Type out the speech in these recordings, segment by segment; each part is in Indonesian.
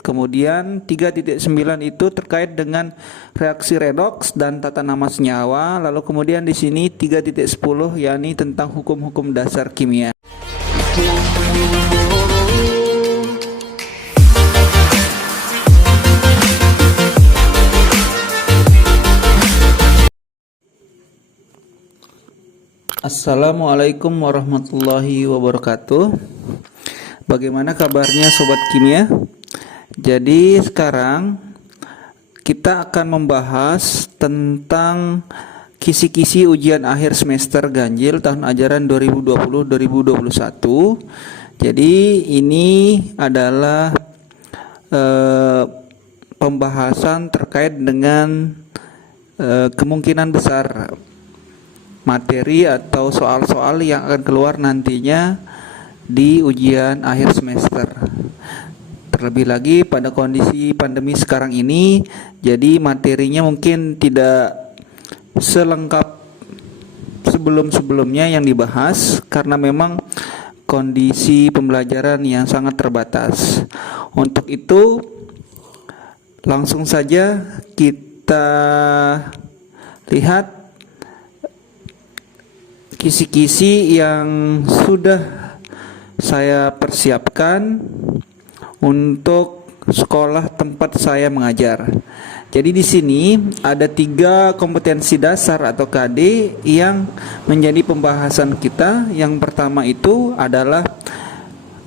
Kemudian 3.9 itu terkait dengan reaksi redoks dan tata nama senyawa. Lalu kemudian di sini 3.10 yakni tentang hukum-hukum dasar kimia. Assalamualaikum warahmatullahi wabarakatuh. Bagaimana kabarnya sobat kimia? Jadi sekarang kita akan membahas tentang kisi-kisi ujian akhir semester ganjil tahun ajaran 2020-2021. Jadi ini adalah pembahasan terkait dengan kemungkinan besar materi atau soal-soal yang akan keluar nantinya di ujian akhir semester. Terlebih lagi pada kondisi pandemi sekarang ini, jadi materinya mungkin tidak selengkap sebelum-sebelumnya yang dibahas karena memang kondisi pembelajaran yang sangat terbatas. Untuk itu langsung saja kita lihat kisi-kisi yang sudah saya persiapkan untuk sekolah tempat saya mengajar. Jadi di sini ada 3 kompetensi dasar atau KD yang menjadi pembahasan kita. Yang pertama itu adalah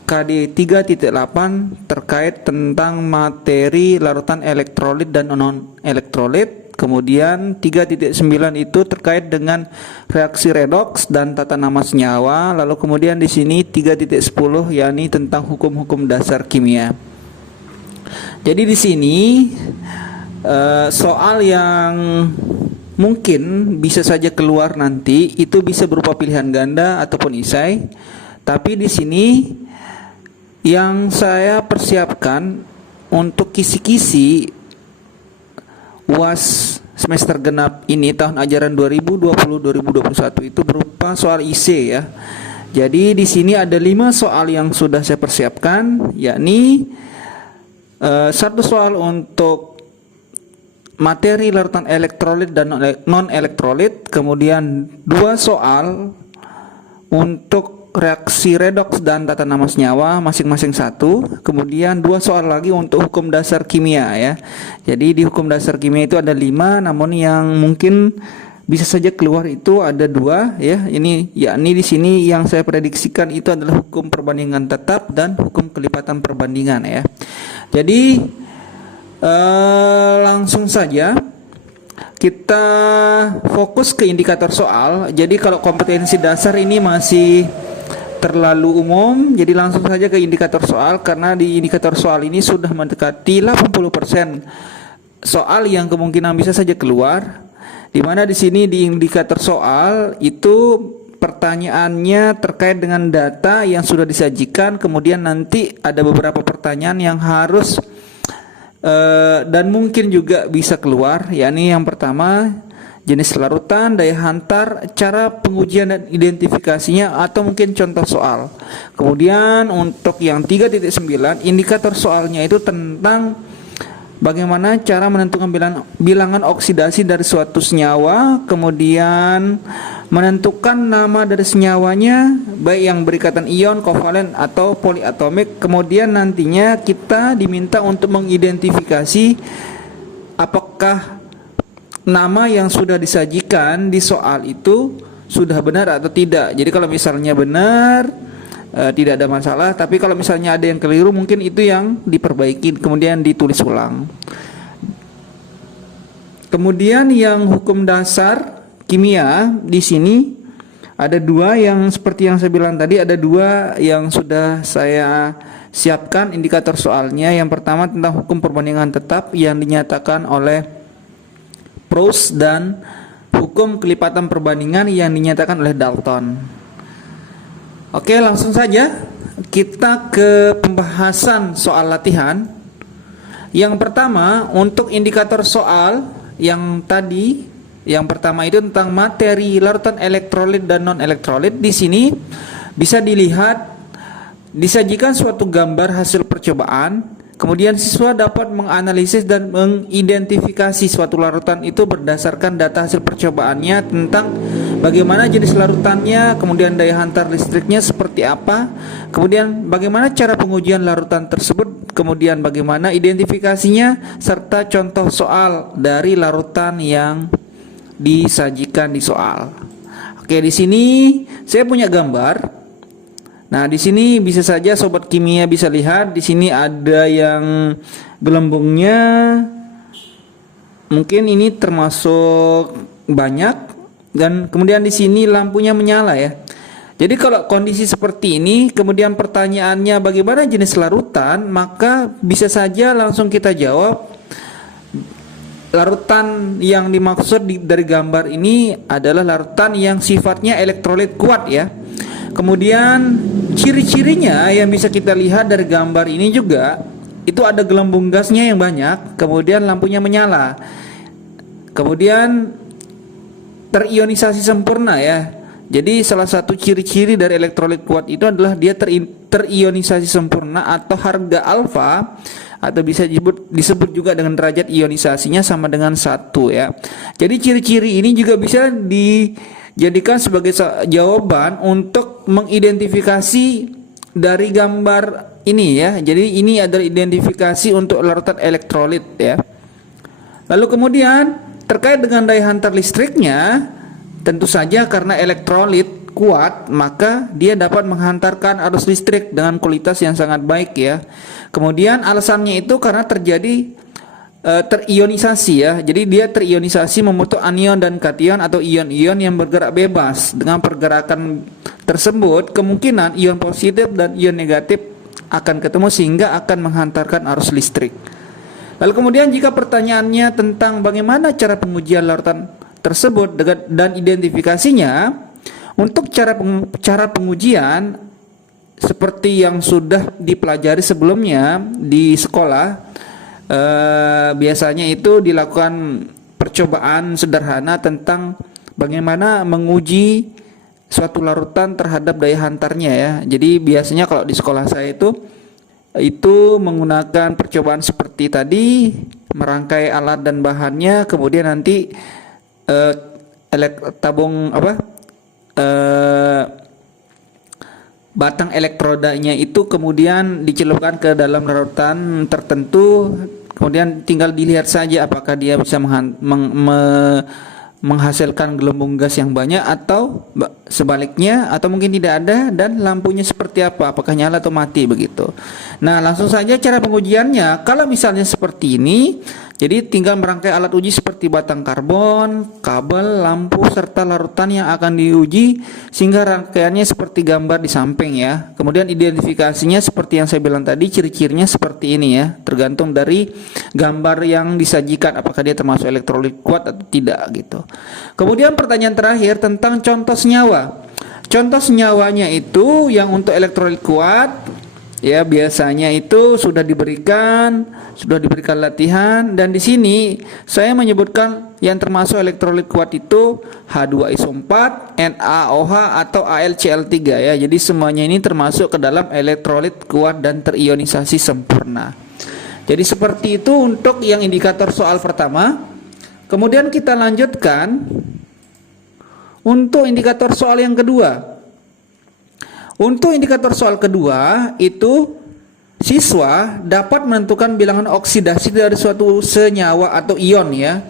KD 3.8 terkait tentang materi larutan elektrolit dan non-elektrolit. Kemudian 3.9 itu terkait dengan reaksi redoks dan tata nama senyawa. Lalu kemudian di sini 3.10 yakni tentang hukum-hukum dasar kimia. Jadi di sini soal yang mungkin bisa saja keluar nanti itu bisa berupa pilihan ganda ataupun esai. Tapi di sini yang saya persiapkan untuk kisi-kisi UAS semester genap ini tahun ajaran 2020-2021 itu berupa soal IC ya. Jadi di sini ada 5 soal yang sudah saya persiapkan, yakni 1 soal untuk materi larutan elektrolit dan non-elektrolit, kemudian 2 soal untuk reaksi redoks dan tata nama senyawa masing-masing 1, kemudian 2 soal lagi untuk hukum dasar kimia ya. Jadi di hukum dasar kimia itu ada 5, namun yang mungkin bisa saja keluar itu ada 2 ya. Ini yakni di sini yang saya prediksikan itu adalah hukum perbandingan tetap dan hukum kelipatan perbandingan ya. Jadi langsung saja kita fokus ke indikator soal. Jadi kalau kompetensi dasar ini masih terlalu umum, jadi langsung saja ke indikator soal karena di indikator soal ini sudah mendekati 80% soal yang kemungkinan bisa saja keluar. Di mana di sini di indikator soal itu pertanyaannya terkait dengan data yang sudah disajikan, kemudian nanti ada beberapa pertanyaan yang harus dan mungkin juga bisa keluar, yakni yang pertama jenis larutan, daya hantar, cara pengujian dan identifikasinya, atau mungkin contoh soal. Kemudian untuk yang 3.9 indikator soalnya itu tentang bagaimana cara menentukan bilangan oksidasi dari suatu senyawa, kemudian menentukan nama dari senyawanya baik yang berikatan ion, kovalen atau poliatomik. Kemudian nantinya kita diminta untuk mengidentifikasi apakah nama yang sudah disajikan di soal itu sudah benar atau tidak. Jadi kalau misalnya benar tidak ada masalah, tapi kalau misalnya ada yang keliru mungkin itu yang diperbaiki kemudian ditulis ulang. Kemudian yang hukum dasar kimia di sini ada 2 yang seperti yang saya bilang tadi, ada 2 yang sudah saya siapkan indikator soalnya. Yang pertama tentang hukum perbandingan tetap yang dinyatakan oleh Proust dan hukum kelipatan perbandingan yang dinyatakan oleh Dalton. Oke, langsung saja kita ke pembahasan soal latihan. Yang pertama untuk indikator soal yang tadi, yang pertama itu tentang materi larutan elektrolit dan non elektrolit. Di sini bisa dilihat disajikan suatu gambar hasil percobaan. Kemudian siswa dapat menganalisis dan mengidentifikasi suatu larutan itu berdasarkan data hasil percobaannya tentang bagaimana jenis larutannya, kemudian daya hantar listriknya seperti apa, kemudian bagaimana cara pengujian larutan tersebut, kemudian bagaimana identifikasinya, serta contoh soal dari larutan yang disajikan di soal. Oke, di sini saya punya gambar. Nah, di sini bisa saja sobat kimia bisa lihat, di sini ada yang gelembungnya mungkin ini termasuk banyak, dan kemudian di sini lampunya menyala ya. Jadi kalau kondisi seperti ini, kemudian pertanyaannya bagaimana jenis larutan, maka bisa saja langsung kita jawab larutan yang dimaksud dari gambar ini adalah larutan yang sifatnya elektrolit kuat ya. Kemudian ciri-cirinya yang bisa kita lihat dari gambar ini juga, itu ada gelembung gasnya yang banyak, kemudian lampunya menyala, kemudian terionisasi sempurna ya. Jadi salah satu ciri-ciri dari elektrolit kuat itu adalah dia terionisasi sempurna, atau harga alfa, atau bisa disebut juga dengan derajat ionisasinya sama dengan 1 ya. Jadi ciri-ciri ini juga bisa dijadikan sebagai jawaban untuk mengidentifikasi dari gambar ini ya. Jadi ini adalah identifikasi untuk larutan elektrolit ya. Lalu kemudian terkait dengan daya hantar listriknya, tentu saja karena elektrolit kuat, maka dia dapat menghantarkan arus listrik dengan kualitas yang sangat baik ya. Kemudian alasannya itu karena terjadi terionisasi ya. Jadi dia terionisasi membentuk anion dan kation atau ion-ion yang bergerak bebas. Dengan pergerakan tersebut, kemungkinan ion positif dan ion negatif akan ketemu sehingga akan menghantarkan arus listrik. Lalu kemudian jika pertanyaannya tentang bagaimana cara pengujian larutan tersebut dan identifikasinya, untuk cara pengujian seperti yang sudah dipelajari sebelumnya di sekolah, biasanya itu dilakukan percobaan sederhana tentang bagaimana menguji suatu larutan terhadap daya hantarnya ya. Jadi biasanya kalau di sekolah saya itu menggunakan percobaan seperti tadi, merangkai alat dan bahannya, kemudian nanti batang elektrodanya itu kemudian dicelupkan ke dalam larutan tertentu, kemudian tinggal dilihat saja apakah dia bisa menghasilkan gelembung gas yang banyak atau sebaliknya, atau mungkin tidak ada, dan lampunya seperti apa, apakah nyala atau mati begitu. Nah, langsung saja cara pengujiannya. Kalau misalnya seperti ini, jadi tinggal merangkai alat uji seperti batang karbon, kabel, lampu, serta larutan yang akan diuji sehingga rangkaiannya seperti gambar di samping ya. Kemudian identifikasinya seperti yang saya bilang tadi, ciri-cirinya seperti ini ya, tergantung dari gambar yang disajikan apakah dia termasuk elektrolit kuat atau tidak gitu. Kemudian pertanyaan terakhir tentang contoh senyawa. Contoh senyawanya itu yang untuk elektrolit kuat ya, biasanya itu sudah diberikan latihan, dan di sini saya menyebutkan yang termasuk elektrolit kuat itu H2SO4, NaOH atau AlCl3 ya. Jadi semuanya ini termasuk ke dalam elektrolit kuat dan terionisasi sempurna. Jadi seperti itu untuk yang indikator soal pertama. Kemudian kita lanjutkan untuk indikator soal yang kedua. Untuk indikator soal kedua itu siswa dapat menentukan bilangan oksidasi dari suatu senyawa atau ion ya.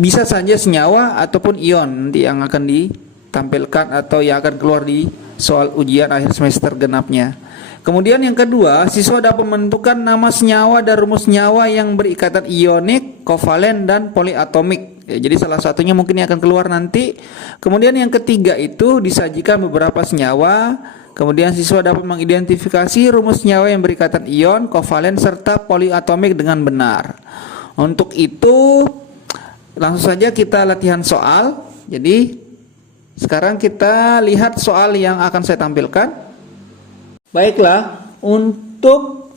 Bisa saja senyawa ataupun ion nanti yang akan ditampilkan atau yang akan keluar di soal ujian akhir semester genapnya. Kemudian yang kedua, siswa dapat menentukan nama senyawa dan rumus senyawa yang berikatan ionik, kovalen, dan poliatomik. Ya, jadi salah satunya mungkin yang akan keluar nanti. Kemudian yang ketiga itu disajikan beberapa senyawa. Kemudian siswa dapat mengidentifikasi rumus senyawa yang berikatan ion, kovalen, serta poliatomik dengan benar. Untuk itu langsung saja kita latihan soal. Jadi sekarang kita lihat soal yang akan saya tampilkan. Baiklah, untuk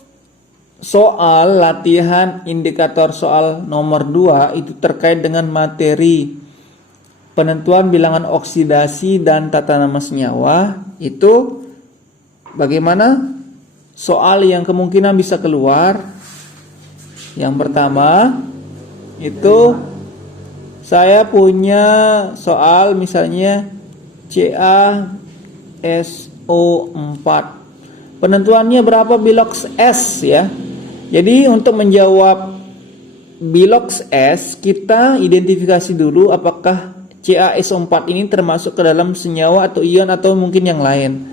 soal latihan indikator soal nomor 2 itu terkait dengan materi penentuan bilangan oksidasi dan tata nama senyawa. Itu bagaimana soal yang kemungkinan bisa keluar. Yang pertama itu saya punya soal misalnya CaSO4. Penentuannya berapa bilox S ya. Jadi untuk menjawab bilox S, kita identifikasi dulu apakah CaSO4 ini termasuk ke dalam senyawa atau ion atau mungkin yang lain.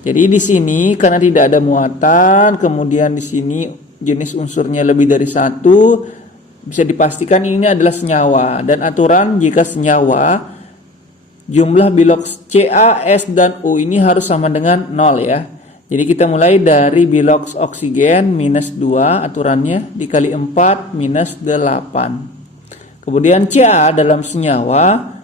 Jadi di sini karena tidak ada muatan, kemudian di sini jenis unsurnya lebih dari satu, bisa dipastikan ini adalah senyawa. Dan aturan jika senyawa, jumlah bilox Ca, S, dan O ini harus sama dengan 0 ya. Jadi kita mulai dari bilox oksigen minus 2 aturannya dikali 4 minus 8. Kemudian Ca dalam senyawa,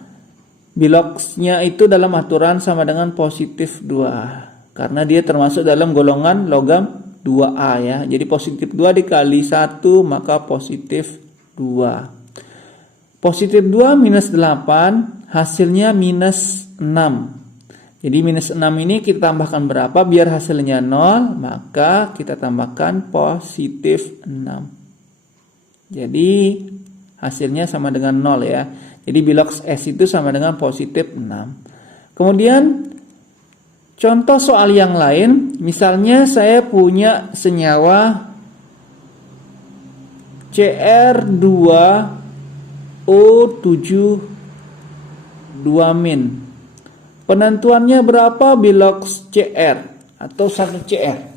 biloxnya itu dalam aturan sama dengan positif 2. Karena dia termasuk dalam golongan logam 2A ya. Jadi positif 2 dikali 1 maka positif 2. Positif 2 minus 8 hasilnya minus 6. Jadi minus 6 ini kita tambahkan berapa biar hasilnya 0, maka kita tambahkan positif 6. Jadi hasilnya sama dengan 0 ya. Jadi bilox S itu sama dengan positif 6. Kemudian contoh soal yang lain, misalnya saya punya senyawa Cr2O72-. Penentuannya berapa bilox Cr atau 1 Cr?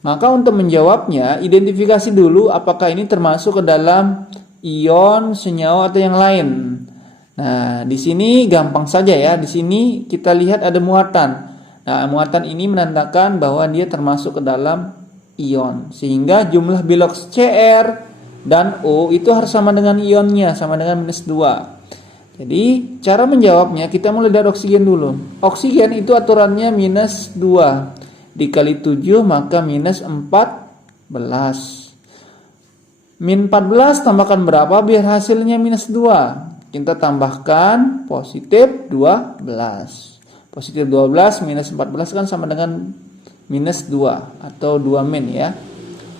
Maka untuk menjawabnya, identifikasi dulu apakah ini termasuk ke dalam ion, senyawa atau yang lain. Nah, di sini gampang saja ya. Di sini kita lihat ada muatan. Nah, muatan ini menandakan bahwa dia termasuk ke dalam ion. Sehingga jumlah bilox Cr dan O itu harus sama dengan ionnya, sama dengan minus 2. Jadi, cara menjawabnya kita mulai dari oksigen dulu. Oksigen itu aturannya minus 2. Dikali 7 maka minus 14. Min 14 tambahkan berapa biar hasilnya minus 2? Kita tambahkan positif 12. Positif 12 minus 14 kan sama dengan minus 2 atau 2 min ya.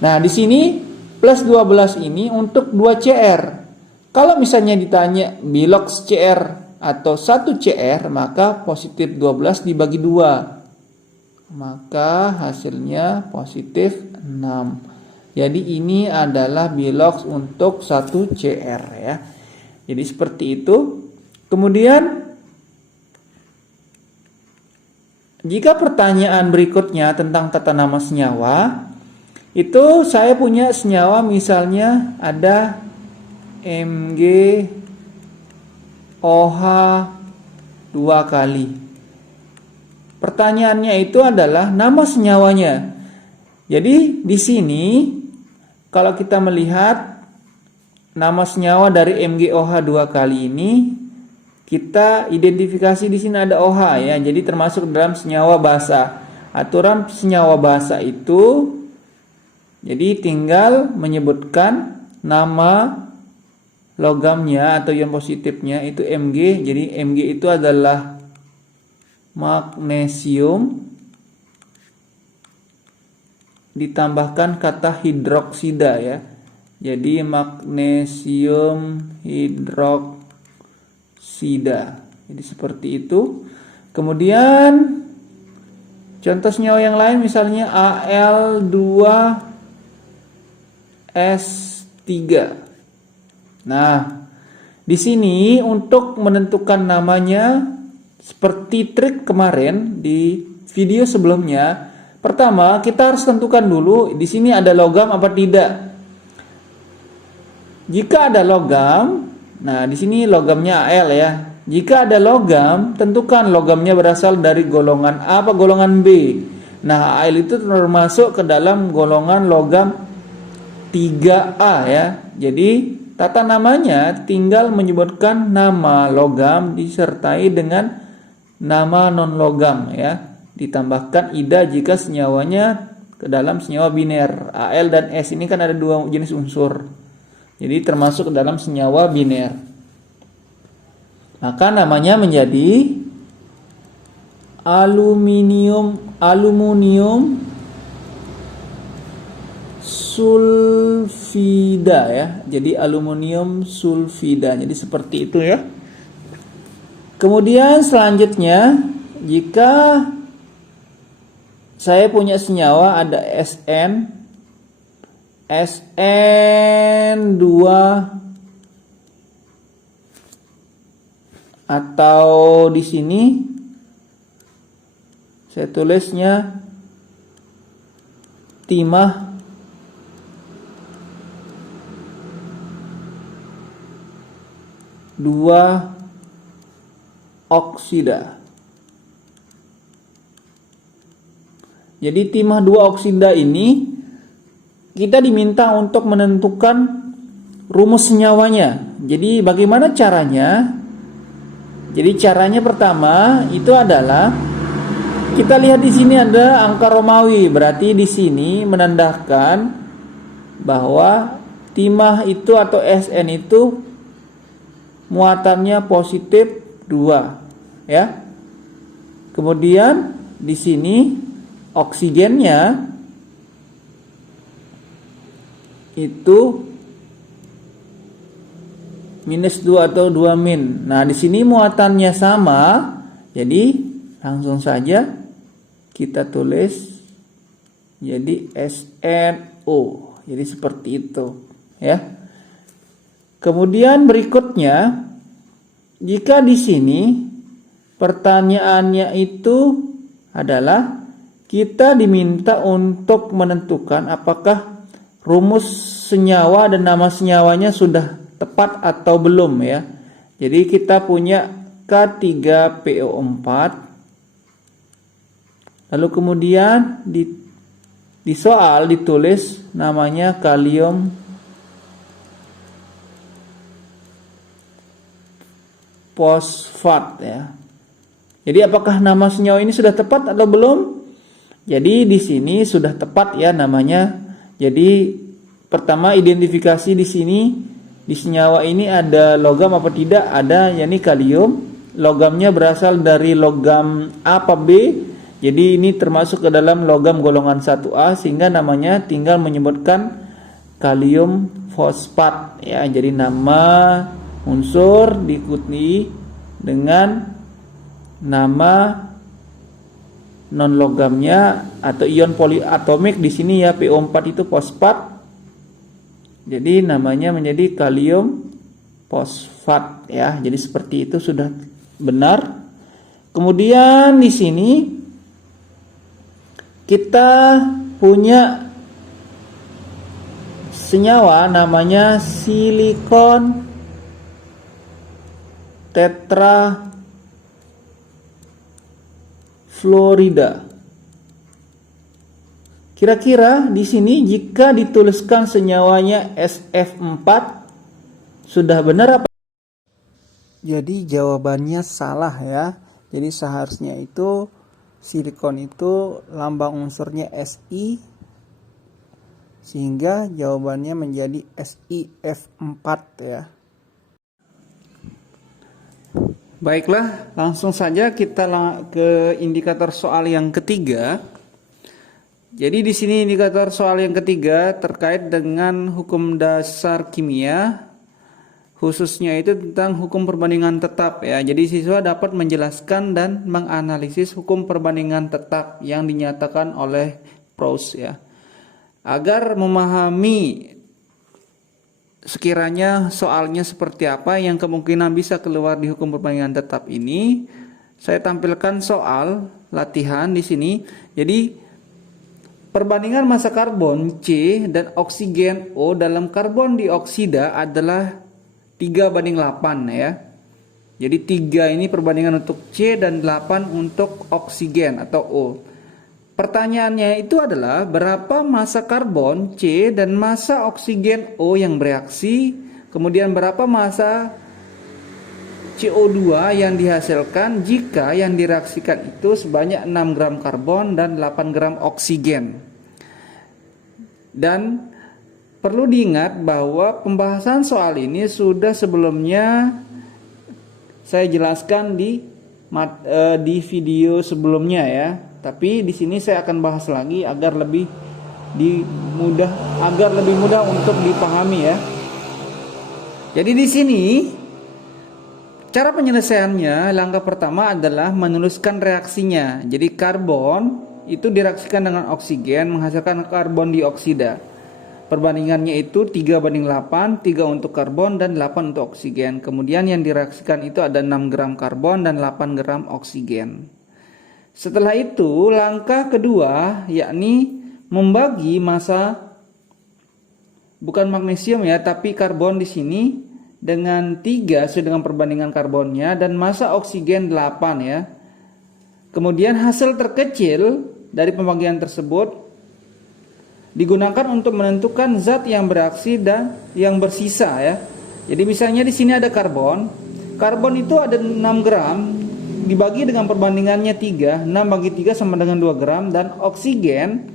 Nah, di sini plus 12 ini untuk 2 Cr. Kalau misalnya ditanya bilox Cr atau 1 Cr, maka positif 12 dibagi 2. Maka hasilnya positif 6. Jadi ini adalah bilox untuk 1 Cr ya. Jadi seperti itu. Kemudian jika pertanyaan berikutnya tentang tata nama senyawa, itu saya punya senyawa misalnya ada MgOH 2 kali. Pertanyaannya itu adalah nama senyawanya. Jadi di sini kalau kita melihat nama senyawa dari MgOH 2 kali ini, kita identifikasi di sini ada OH ya. Jadi termasuk dalam senyawa basa. Aturan senyawa basa itu jadi tinggal menyebutkan nama logamnya atau ion positifnya itu Mg. Jadi Mg itu adalah magnesium ditambahkan kata hidroksida ya. Jadi magnesium hidroksida. Jadi seperti itu. Kemudian contoh senyawa yang lain misalnya Al2S3. Nah, di sini untuk menentukan namanya seperti trik kemarin di video sebelumnya, pertama kita harus tentukan dulu di sini ada logam apa tidak. Jika ada logam, nah di sini logamnya Al ya. Jika ada logam, tentukan logamnya berasal dari golongan A apa golongan B. Nah, Al itu termasuk ke dalam golongan logam 3A ya. Jadi tata namanya tinggal menyebutkan nama logam disertai dengan nama non logam ya. Ditambahkan ida jika senyawanya ke dalam senyawa biner. Al dan S ini kan ada 2 jenis unsur. Jadi termasuk ke dalam senyawa biner. Maka namanya menjadi aluminium sulfida ya. Jadi aluminium sulfida. Jadi seperti itu ya. Kemudian selanjutnya, jika saya punya senyawa ada SN2 atau di sini saya tulisnya timah dua oksida. Jadi timah dua oksida ini kita diminta untuk menentukan rumus senyawanya. Jadi bagaimana caranya? Jadi caranya pertama itu adalah kita lihat di sini ada angka Romawi, berarti di sini menandakan bahwa timah itu atau Sn itu muatannya positif 2 ya. Kemudian di sini oksigennya itu minus 2 atau 2 min. Nah, di sini muatannya sama. Jadi langsung saja kita tulis jadi SNO. Jadi seperti itu ya. Kemudian berikutnya, jika di sini pertanyaannya itu adalah kita diminta untuk menentukan apakah rumus senyawa dan nama senyawanya sudah tepat atau belum ya. Jadi kita punya K3PO4. Lalu kemudian di soal ditulis namanya kalium fosfat ya. Jadi apakah nama senyawa ini sudah tepat atau belum? Jadi di sini sudah tepat ya namanya. Jadi pertama identifikasi di sini di senyawa ini ada logam apa tidak? Ada, yakni kalium. Logamnya berasal dari logam A apa B. Jadi ini termasuk ke dalam logam golongan 1A sehingga namanya tinggal menyebutkan kalium fosfat ya. Jadi nama unsur diikuti dengan nama non logamnya atau ion poliatomik di sini ya, PO4 itu fosfat. Jadi namanya menjadi kalium fosfat ya. Jadi seperti itu sudah benar. Kemudian di sini kita punya senyawa namanya silikon tetrafluorida. Kira-kira di sini jika dituliskan senyawanya SF4 sudah benar apa? Jadi jawabannya salah ya. Jadi seharusnya itu silikon itu lambang unsurnya Si sehingga jawabannya menjadi SiF4 ya. Baiklah, langsung saja kita ke indikator soal yang ketiga. Jadi di sini indikator soal yang ketiga terkait dengan hukum dasar kimia, khususnya itu tentang hukum perbandingan tetap ya. Jadi siswa dapat menjelaskan dan menganalisis hukum perbandingan tetap yang dinyatakan oleh Proust ya. Agar memahami sekiranya soalnya seperti apa yang kemungkinan bisa keluar di hukum perbandingan tetap ini, saya tampilkan soal latihan di sini. Jadi perbandingan massa karbon C dan oksigen O dalam karbon dioksida adalah 3:8 ya. Jadi 3 ini perbandingan untuk C dan 8 untuk oksigen atau O. Pertanyaannya itu adalah berapa massa karbon C dan massa oksigen O yang bereaksi, kemudian berapa massa CO2 yang dihasilkan jika yang direaksikan itu sebanyak 6 gram karbon dan 8 gram oksigen. Dan perlu diingat bahwa pembahasan soal ini sudah sebelumnya saya jelaskan di video sebelumnya ya. Tapi di sini saya akan bahas lagi agar lebih agar lebih mudah untuk dipahami ya. Jadi di sini cara penyelesaiannya, langkah pertama adalah menuliskan reaksinya. Jadi karbon itu direaksikan dengan oksigen menghasilkan karbon dioksida. Perbandingannya itu 3:8, 3 untuk karbon dan 8 untuk oksigen. Kemudian yang direaksikan itu ada 6 gram karbon dan 8 gram oksigen. Setelah itu langkah kedua yakni membagi massa, bukan magnesium ya, tapi karbon di sini dengan 3 sesuai dengan perbandingan karbonnya dan massa oksigen 8 ya. Kemudian hasil terkecil dari pembagian tersebut digunakan untuk menentukan zat yang bereaksi dan yang bersisa ya. Jadi misalnya di sini ada karbon. Karbon itu ada 6 gram dibagi dengan perbandingannya 3, 6 bagi 3 sama dengan 2 gram dan oksigen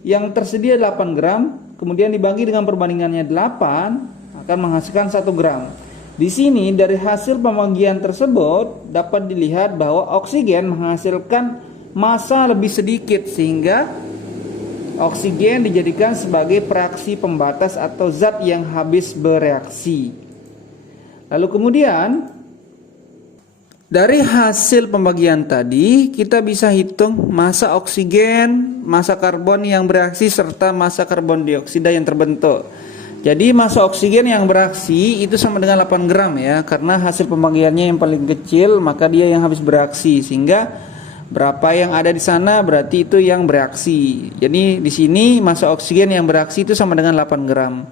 yang tersedia 8 gram kemudian dibagi dengan perbandingannya 8 akan menghasilkan 1 gram. Di sini dari hasil pembagian tersebut dapat dilihat bahwa oksigen menghasilkan massa lebih sedikit sehingga oksigen dijadikan sebagai reaksi pembatas atau zat yang habis bereaksi. Lalu kemudian dari hasil pembagian tadi kita bisa hitung massa oksigen, massa karbon yang bereaksi serta massa karbon dioksida yang terbentuk. Jadi massa oksigen yang bereaksi itu sama dengan 8 gram ya, karena hasil pembagiannya yang paling kecil maka dia yang habis bereaksi, sehingga berapa yang ada di sana berarti itu yang bereaksi. Jadi di sini massa oksigen yang bereaksi itu sama dengan 8 gram.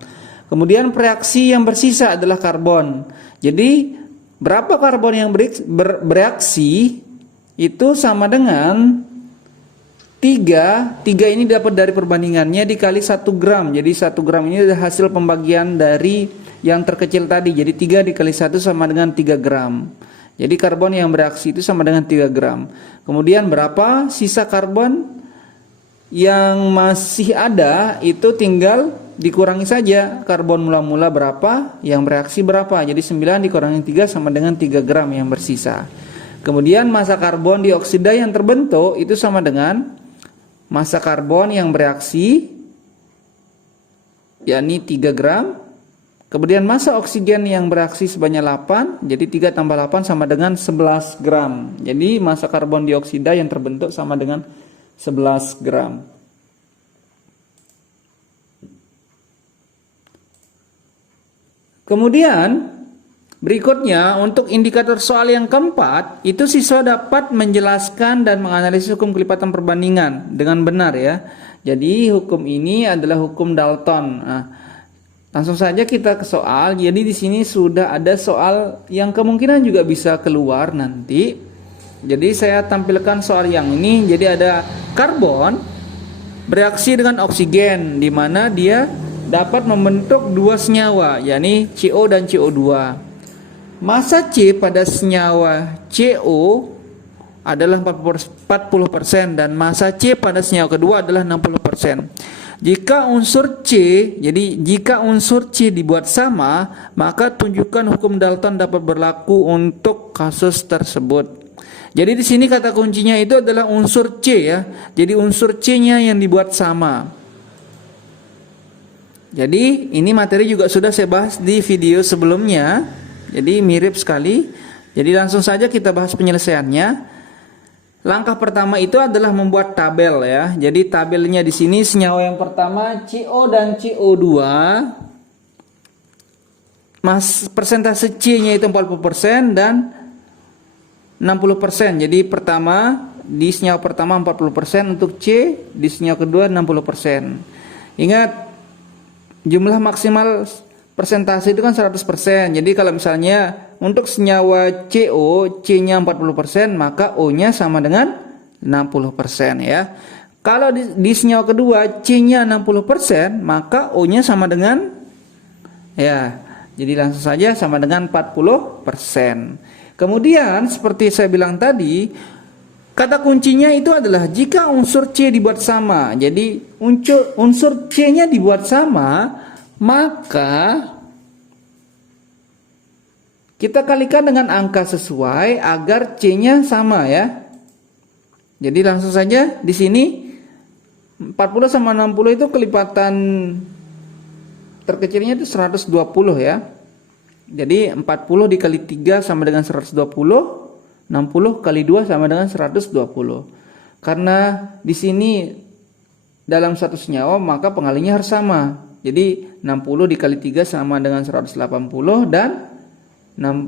Kemudian reaksi yang bersisa adalah karbon. Jadi berapa karbon yang bereaksi itu sama dengan 3 ini dapat dari perbandingannya dikali 1 gram. Jadi 1 gram ini adalah hasil pembagian dari yang terkecil tadi. Jadi 3 dikali 1 sama dengan 3 gram. Jadi karbon yang bereaksi itu sama dengan 3 gram. Kemudian berapa sisa karbon yang masih ada itu tinggal dikurangi saja. Karbon mula-mula berapa, yang bereaksi berapa. Jadi 9 dikurangi 3 sama dengan 3 gram yang bersisa. Kemudian massa karbon dioksida yang terbentuk itu sama dengan massa karbon yang bereaksi yakni 3 gram. Kemudian massa oksigen yang bereaksi sebanyak 8, jadi 3 tambah 8 sama dengan 11 gram. Jadi massa karbon dioksida yang terbentuk sama dengan 11 gram. Kemudian berikutnya untuk indikator soal yang keempat, itu siswa dapat menjelaskan dan menganalisis hukum kelipatan perbandingan dengan benar ya. Jadi hukum ini adalah hukum Dalton. Nah, langsung saja kita ke soal. Jadi di sini sudah ada soal yang kemungkinan juga bisa keluar nanti. Jadi saya tampilkan soal yang ini. Jadi ada karbon bereaksi dengan oksigen di mana dia dapat membentuk 2 senyawa, yakni CO dan CO2. Massa C pada senyawa CO adalah 40% dan massa C pada senyawa kedua adalah 60%. Jika unsur C dibuat sama, maka tunjukkan hukum Dalton dapat berlaku untuk kasus tersebut. Jadi di sini kata kuncinya itu adalah unsur C ya. Jadi unsur C-nya yang dibuat sama. Jadi ini materi juga sudah saya bahas di video sebelumnya. Jadi mirip sekali. Jadi langsung saja kita bahas penyelesaiannya. Langkah pertama itu adalah membuat tabel ya. Jadi tabelnya di sini senyawa yang pertama CO dan CO2. Persentase C-nya itu 40% dan 60%. Jadi pertama di senyawa pertama 40% untuk C, di senyawa kedua 60%. Ingat jumlah maksimal persentase itu kan 100%. Jadi kalau misalnya untuk senyawa CO, C-nya 40%, maka O-nya sama dengan 60% ya. Kalau di senyawa kedua C-nya 60%, maka O-nya sama dengan ya. Jadi langsung saja sama dengan 40%. Kemudian seperti saya bilang tadi, kata kuncinya itu adalah jika unsur C dibuat sama. Jadi unsur C-nya dibuat sama, maka kita kalikan dengan angka sesuai agar C-nya sama ya. Jadi langsung saja di sini 40 sama 60 itu kelipatan terkecilnya itu 120 ya. Jadi 40 dikali 3 sama dengan 120, 60 kali 2 sama dengan 120. Karena di sini dalam satu senyawa maka pengalinya harus sama. Jadi 60 dikali 3 sama dengan 180 dan 40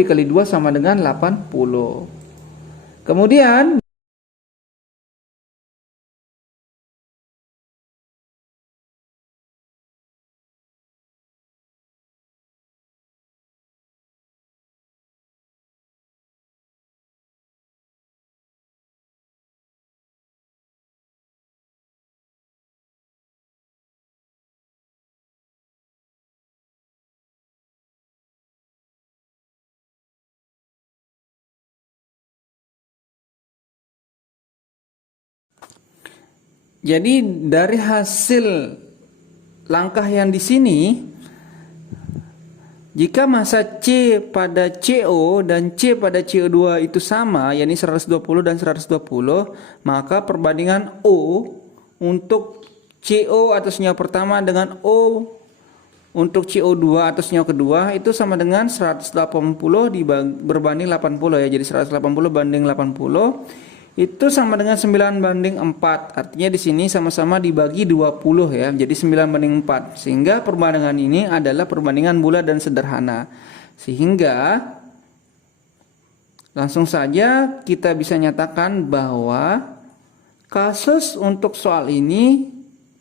dikali 2 sama dengan 80. Kemudian jadi dari hasil langkah yang di sini, jika massa C pada CO dan C pada CO2 itu sama, yakni 120 dan 120, maka perbandingan O untuk CO atau senyawa pertama dengan O untuk CO2 atau senyawa kedua itu sama dengan 180 berbanding 80 ya. Jadi 180 banding 80 itu sama dengan 9 banding 4. Artinya di sini sama-sama dibagi 20 ya. Jadi 9 banding 4. Sehingga perbandingan ini adalah perbandingan bulat dan sederhana. Sehingga langsung saja kita bisa nyatakan bahwa kasus untuk soal ini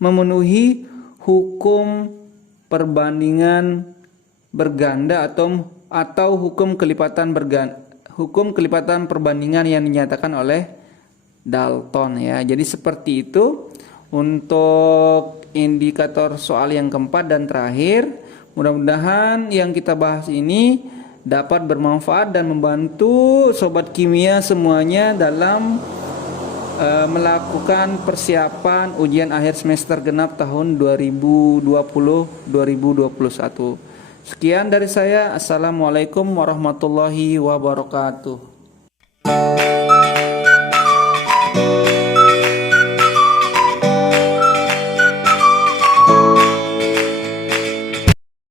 memenuhi hukum perbandingan berganda atau hukum kelipatan perbandingan yang dinyatakan oleh Dalton ya. Jadi seperti itu untuk indikator soal yang keempat dan terakhir. Mudah-mudahan yang kita bahas ini dapat bermanfaat dan membantu sobat kimia semuanya dalam melakukan persiapan ujian akhir semester genap tahun 2020-2021. Sekian dari saya. Assalamualaikum warahmatullahi wabarakatuh.